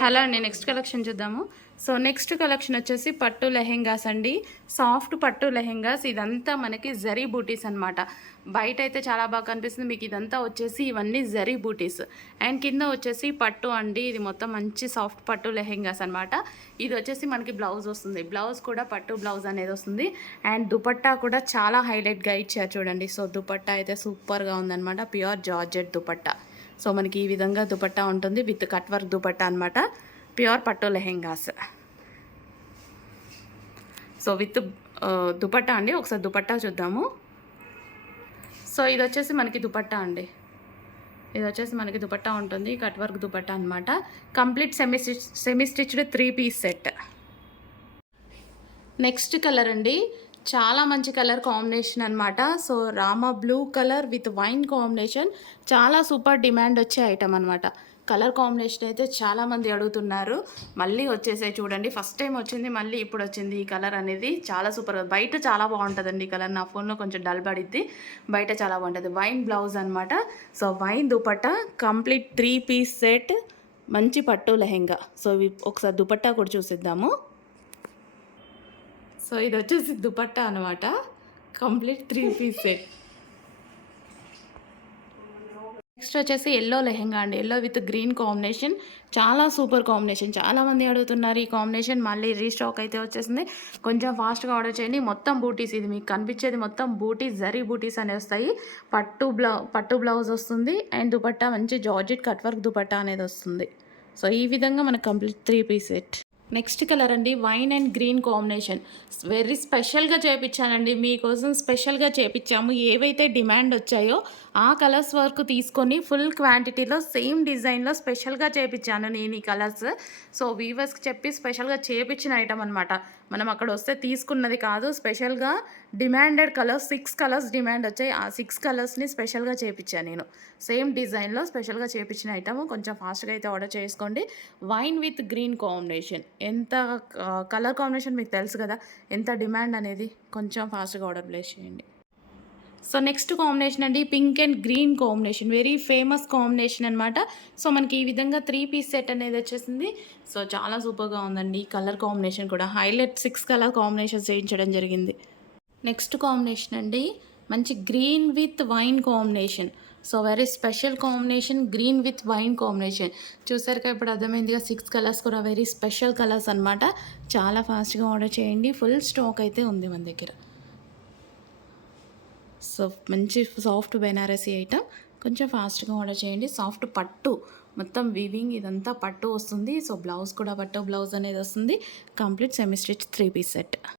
Hello అండి, next collection చూద్దాము. So next collection వచ్చేసి పట్టు లెహెంగాస్ అండి. సాఫ్ట్ పట్టు లెహెంగాస్. ఇదంతా మనకి జరీ బూటీస్ అనమాట. బయట అయితే చాలా బాగా కనిపిస్తుంది. మీకు ఇదంతా వచ్చేసి ఇవన్నీ జరీ బూటీస్ అండ్ కింద వచ్చేసి పట్టు అండి. ఇది మొత్తం మంచి సాఫ్ట్ పట్టు లెహెంగాస్ అనమాట. ఇది వచ్చేసి మనకి బ్లౌజ్ వస్తుంది. బ్లౌజ్ కూడా పట్టు బ్లౌజ్ అనేది వస్తుంది. అండ్ దుపట్టా కూడా చాలా హైలైట్గా ఇచ్చారు చూడండి. సో దుపట్టా అయితే సూపర్గా ఉందన్నమాట. Pure georgette dupatta. సో మనకి ఈ విధంగా దుపట్టా ఉంటుంది విత్ కట్ వర్క్ దుపట్టా అనమాట. ప్యూర్ పట్టు లెహెంగాస్. సో విత్ దుపట్టా అండి. ఒకసారి దుపట్టా చూద్దాము. సో ఇది వచ్చేసి మనకి దుపట్టా అండి. ఇది వచ్చేసి మనకి దుపట్టా ఉంటుంది. కట్ వర్క్ దుపట్టా అనమాట. Complete semi stitched 3 piece set. Next colour అండి. చాలా మంచి కలర్ కాంబినేషన్ అనమాట. So Rama blue colour with wine combination. చాలా సూపర్ డిమాండ్ వచ్చే ఐటమ్ అనమాట. కలర్ కాంబినేషన్ అయితే చాలామంది అడుగుతున్నారు. మళ్ళీ వచ్చేసాయి చూడండి. ఫస్ట్ టైం వచ్చింది, మళ్ళీ ఇప్పుడు వచ్చింది ఈ కలర్ అనేది. చాలా సూపర్గా, బయట చాలా బాగుంటుందండి ఈ కలర్. నా ఫోన్లో కొంచెం డల్ పడిద్ది, బయట చాలా బాగుంటుంది. వైన్ బ్లౌజ్ అనమాట. So wine dupatta complete 3 piece set. మంచి పట్టు లెహెంగా. సో ఒకసారి దుపట్టా కూడా చూసిద్దాము. సో ఇది వచ్చేసి దుపట్టా అనమాట. Complete 3 piece set. నెక్స్ట్ వచ్చేసి ఎల్లో లెహెంగా అండి. Yellow with green combination. చాలా సూపర్ కాంబినేషన్. చాలామంది అడుగుతున్నారు ఈ కాంబినేషన్. మళ్ళీ రీస్టాక్ అయితే వచ్చేసింది. కొంచెం ఫాస్ట్గా ఆర్డర్ చేయండి. మొత్తం బూటీస్, ఇది మీకు కనిపించేది మొత్తం బూటీస్, జరీ బూటీస్ అనేవి వస్తాయి. పట్టు బ్లౌజ్ వస్తుంది అండ్ దుపట్టా మంచి జార్జెట్ కట్ వర్క్ దుపట్టా అనేది వస్తుంది. సో ఈ విధంగా మనకు complete 3 piece set. Next colour అండి. Wine and green combination. Very స్పెషల్గా చేయించానండి మీకోసం. స్పెషల్గా చేయించాము. ఏవైతే డిమాండ్ వచ్చాయో ఆ కలర్స్ వరకు తీసుకొని ఫుల్ క్వాంటిటీలో సేమ్ డిజైన్లో స్పెషల్గా చేయించాను నేను ఈ కలర్స్. సో వీవర్స్కి చెప్పి స్పెషల్గా చేయించిన ఐటమ్ అనమాట. మనం అక్కడ వస్తే తీసుకున్నది కాదు. స్పెషల్గా డిమాండెడ్ కలర్స్ 6 కలర్స్ డిమాండ్ వచ్చాయి. ఆ 6 కలర్స్ని స్పెషల్గా చేయించాను నేను. సేమ్ డిజైన్లో స్పెషల్గా చేయించిన ఐటమ్. కొంచెం ఫాస్ట్గా అయితే ఆర్డర్ చేసుకోండి. Wine with green combination. ఎంత కలర్ కాంబినేషన్ మీకు తెలుసు కదా, ఎంత డిమాండ్ అనేది. కొంచెం ఫాస్ట్గా ఆర్డర్ ప్లేస్ చేయండి. సో నెక్స్ట్ కాంబినేషన్ అండి. Pink and green combination. Very famous combination అనమాట. సో మనకి ఈ విధంగా 3 పీస్ సెట్ అనేది వచ్చేసింది. సో చాలా సూపర్గా ఉందండి. కలర్ కాంబినేషన్ కూడా హైలైట్ 6 కలర్ కాంబినేషన్స్ చేయించడం జరిగింది. నెక్స్ట్ కాంబినేషన్ అండి. మంచి green with wine combination. So very special combination. Green with wine combination. చూసారుగా ఇప్పుడు అర్థమైందిగా. 6 కలర్స్ కూడా వెరీ స్పెషల్ కలర్స్ అనమాట. చాలా ఫాస్ట్గా ఆర్డర్ చేయండి. ఫుల్ స్టాక్ అయితే ఉంది మన దగ్గర. సో మంచి సాఫ్ట్ బెనారసీ ఐటమ్. కొంచెం ఫాస్ట్గా ఆర్డర్ చేయండి. సాఫ్ట్ పట్టు మొత్తం వీవింగ్ ఇదంతా పట్టు వస్తుంది. సో బ్లౌజ్ కూడా పట్టు బ్లౌజ్ అనేది వస్తుంది. Complete semi stitch 3 piece set.